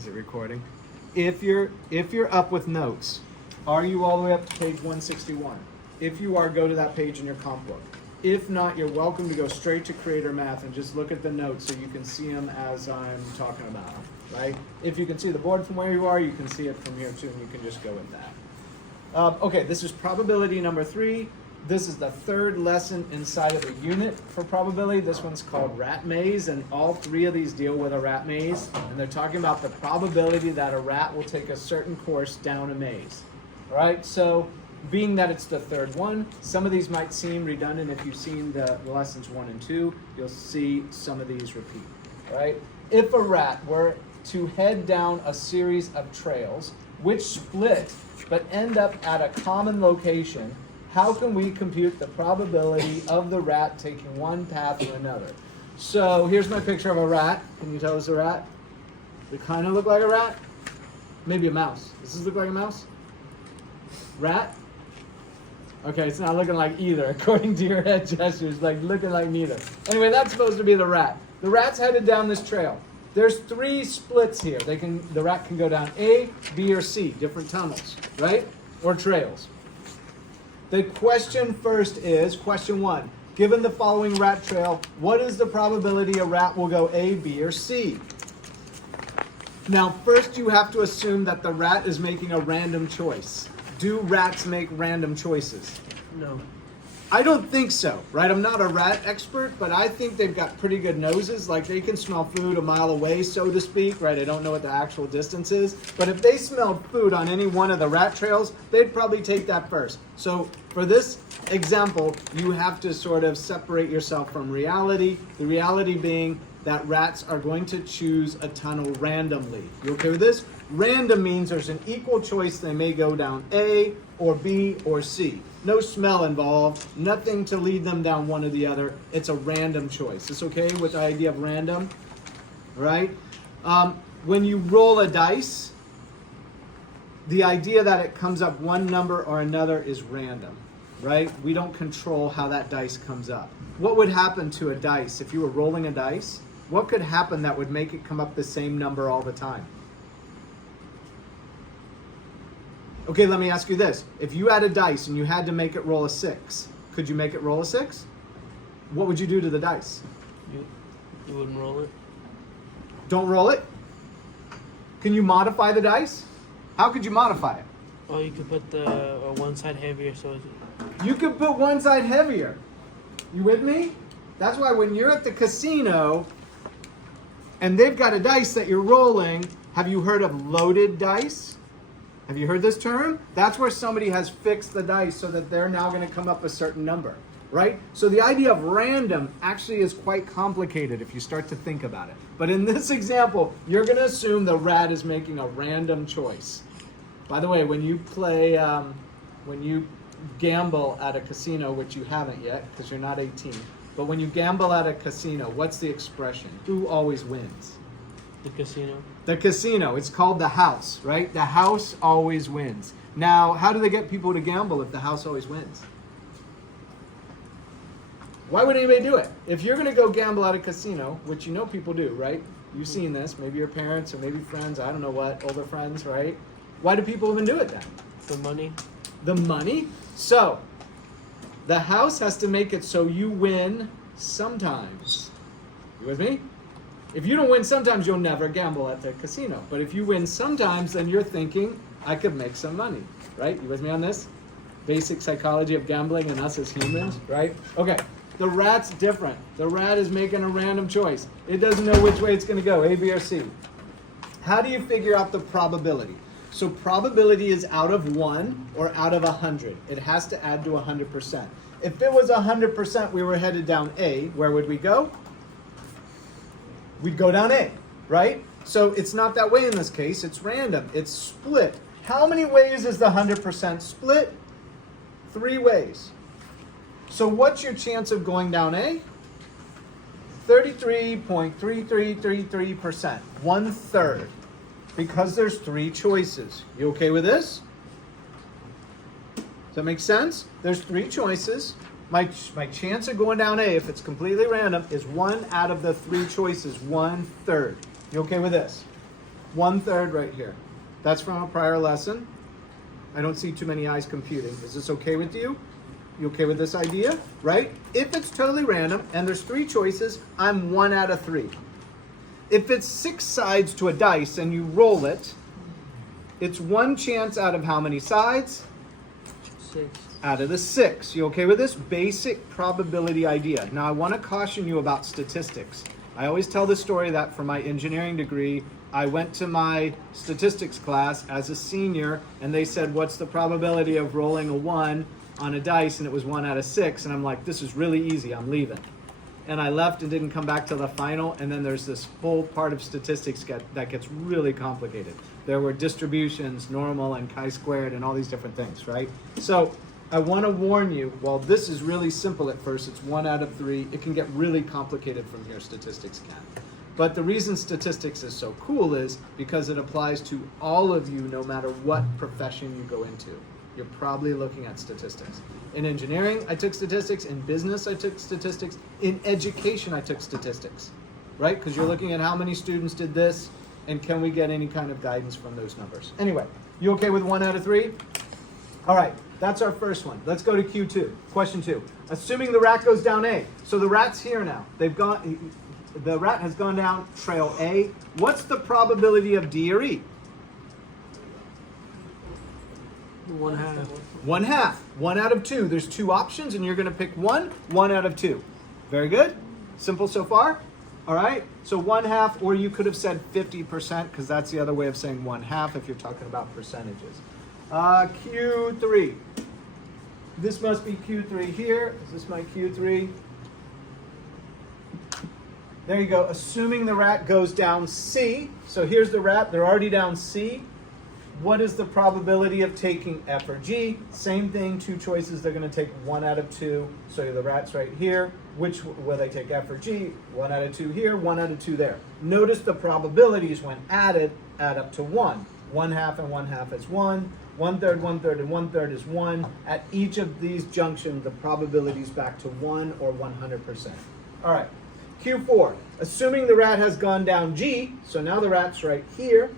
Is it recording? If you're up with notes, are you all the way up to page 161? If you are, go to that page in your comp book. If not, you're welcome to go straight to Creator Math and just look at the notes so you can see them as I'm talking about them, right? If you can see the board from where you are, you can see it from here too, and you can just go with that. Okay, this is probability number 3. This is the third lesson inside of the unit for probability. This one's called rat maze, and all 3 of these deal with a rat maze. And they're talking about the probability that a rat will take a certain course down a maze. All right, so being that it's the third one, some of these might seem redundant. If you've seen the lessons 1 and 2, you'll see some of these repeat. All right, if a rat were to head down a series of trails which split but end up at a common location, how can we compute the probability of the rat taking one path or another? So here's my picture of a rat. Can you tell it's a rat? Does it kind of look like a rat? Maybe a mouse. Does this look like a mouse? Rat? Okay, it's not looking like either, according to your head gestures, like looking like neither. Anyway, that's supposed to be the rat. The rat's headed down this trail. There's 3 splits here. The rat can go down A, B, or C, different tunnels, right? Or trails. The question first is, question 1, given the following rat trail, what is the probability a rat will go A, B, or C? Now, first you have to assume that the rat is making a random choice. Do rats make random choices? No. I don't think so, right? I'm not a rat expert, but I think they've got pretty good noses. Like they can smell food a mile away, so to speak, right? I don't know what the actual distance is, but if they smelled food on any one of the rat trails, they'd probably take that first. So for this example, you have to sort of separate yourself from reality. The reality being that rats are going to choose a tunnel randomly. You okay with this? Random means there's an equal choice. They may go down A or B or C. No smell involved, nothing to lead them down one or the other. It's a random choice. It's okay with the idea of random, right? When you roll a dice, the idea that it comes up one number or another is random, right? We don't control how that dice comes up. What would happen to a dice if you were rolling a dice? What could happen that would make it come up the same number all the time? Okay, let me ask you this. If you had a dice and you had to make it roll a 6, could you make it roll a 6? What would you do to the dice? You wouldn't roll it. Don't roll it? Can you modify the dice? How could you modify it? Oh, you could put the one side heavier so You could put one side heavier. You with me? That's why when you're at the casino and they've got a dice that you're rolling, have you heard of loaded dice? Have you heard this term? That's where somebody has fixed the dice so that they're now going to come up a certain number, right? So the idea of random actually is quite complicated if you start to think about it. But in this example, you're going to assume the rat is making a random choice. By the way, when you play, when you gamble at a casino, which you haven't yet because you're not 18, but when you gamble at a casino, what's the expression? Who always wins? the casino. The casino. It's called the house, right? The house always wins. Now, how do they get people to gamble if the house always wins? Why would anybody do it? If you're going to go gamble at a casino, which you know people do, right? You've seen this. Maybe your parents or maybe friends. I don't know what. Older friends, right? Why do people even do it then? The money. The money? So, the house has to make it so you win sometimes. You with me? If you don't win sometimes, you'll never gamble at the casino. But if you win sometimes, then you're thinking, I could make some money, right? You with me on this? Basic psychology of gambling and us as humans, right? Okay, the rat's different. The rat is making a random choice. It doesn't know which way it's going to go, A, B, or C. How do you figure out the probability? So probability is out of 1 or out of 100. It has to add to 100%. If it was 100%, we were headed down A, where would we go? We'd go down A, right? So it's not that way in this case. It's random. It's split. How many ways is the 100% split? 3 ways. So what's your chance of going down A? 33.3333%. 1/3. Because there's 3 choices. You okay with this? Does that make sense? There's 3 choices. My chance of going down A, if it's completely random, is 1 out of the 3 choices, 1/3. You okay with this? 1/3 right here. That's from a prior lesson. I don't see too many eyes computing. Is this okay with you? You okay with this idea, right? If it's totally random and there's 3 choices, I'm 1 out of 3. If it's 6 sides to a dice and you roll it, it's 1 chance out of how many sides? 6. Out of the 6. You okay with this? Basic probability idea. Now I want to caution you about statistics. I always tell the story that for my engineering degree, I went to my statistics class as a senior and they said, what's the probability of rolling a 1 on a dice? And it was 1 out of 6. And I'm like, this is really easy, I'm leaving. And I left and didn't come back till the final. And then there's this whole part of statistics that gets really complicated. There were distributions, normal and chi-squared and all these different things, right? So I want to warn you, while this is really simple at first, it's 1 out of 3, it can get really complicated from here, statistics can. But the reason statistics is so cool is because it applies to all of you no matter what profession you go into. You're probably looking at statistics. In engineering, I took statistics. In business, I took statistics. In education, I took statistics, right? Because you're looking at how many students did this, and can we get any kind of guidance from those numbers? Anyway, you okay with 1 out of 3? All right, that's our first one. Let's go to Q2. Question 2. Assuming the rat goes down A. So the rat's here now. The rat has gone down trail A. What's the probability of D or E? 1/2. 1/2. 1 out of 2. There's 2 options, and you're going to pick 1 out of 2. Very good. Simple so far. All right. So 1/2, or you could have said 50%, because that's the other way of saying 1/2 if you're talking about percentages. Q3. This must be Q3 here. Is this my Q3? There you go. Assuming the rat goes down C. So here's the rat. They're already down C. What is the probability of taking F or G? Same thing, 2 choices. They're going to take 1 out of 2. So the rat's right here. Which will they take, F or G? 1 out of 2 here, 1 out of 2 there. Notice the probabilities when added add up to 1. 1/2 and 1/2 is 1. 1/3, 1/3, and 1/3 is 1. At each of these junctions, the probability is back to 1 or 100%. All right. Q4. Assuming the rat has gone down G, so now the rat's right here.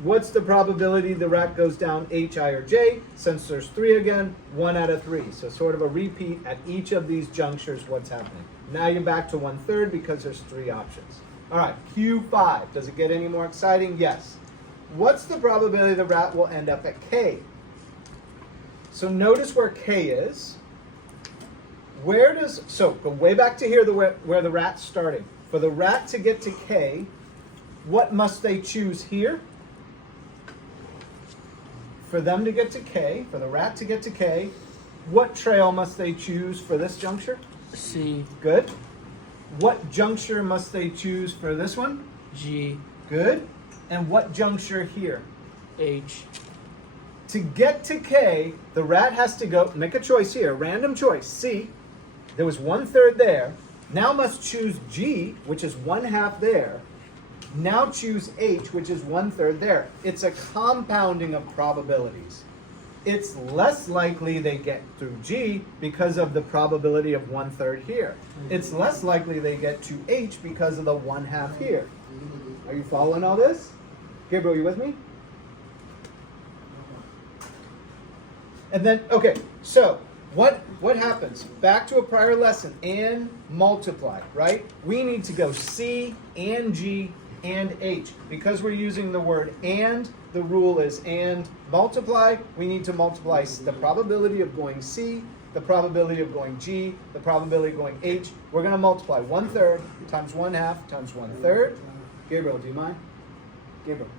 What's the probability the rat goes down H, I, or J? Since there's 3 again, 1 out of 3. So sort of a repeat at each of these junctures what's happening. Now you're back to 1/3 because there's 3 options. All right, Q5. Does it get any more exciting? Yes. What's the probability the rat will end up at K? So notice where K is. So go way back to here where the rat's starting. For the rat to get to K, what must they choose here? For them to get to K, for the rat to get to K, what trail must they choose for this juncture? C. Good. What juncture must they choose for this one? G. Good. And what juncture here? H. To get to K, the rat has to go, make a choice here, random choice, C. There was 1/3 there. Now must choose G, which is 1/2 there. Now choose H, which is 1/3 there. It's a compounding of probabilities. It's less likely they get through G because of the probability of 1/3 here. It's less likely they get to H because of the 1/2 here. Are you following all this? Gabriel, you with me? And then, okay, so what happens? Back to a prior lesson, and multiply, right? We need to go C and G and H. Because we're using the word and, the rule is and multiply. We need to multiply the probability of going C, the probability of going G, the probability of going H. We're going to multiply 1/3 times 1/2 times 1/3. Gabriel, do you mind? Gabriel.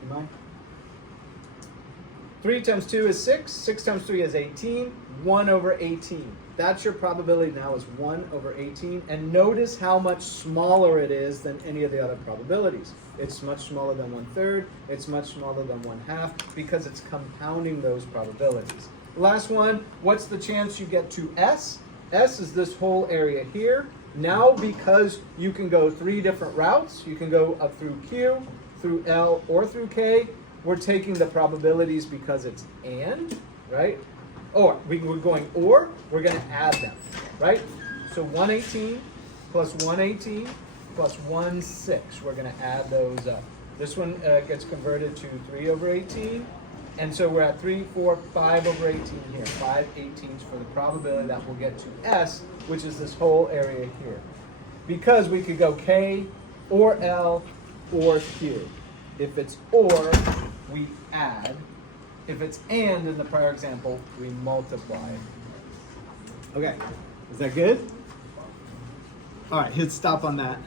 Do you mind? 3 times 2 is 6. 6 times 3 is 18. 1 over 18. That's your probability now, is 1 over 18. And notice how much smaller it is than any of the other probabilities. It's much smaller than 1/3. It's much smaller than 1/2 because it's compounding those probabilities. Last one, what's the chance you get to S? S is this whole area here. Now, because you can go 3 different routes, you can go up through Q, through L, or through K. We're taking the probabilities because it's and, right? Or, we're going or, we're going to add them, right? So 118 plus 118 plus 1, 6. We're going to add those up. This one gets converted to 3 over 18. And so we're at 3, 4, 5 over 18 here. 5 18ths for the probability that we'll get to S, which is this whole area here. Because we could go K or L or Q. If it's or, we add. If it's and in the prior example, we multiply. Okay, is that good? All right, hit stop on that.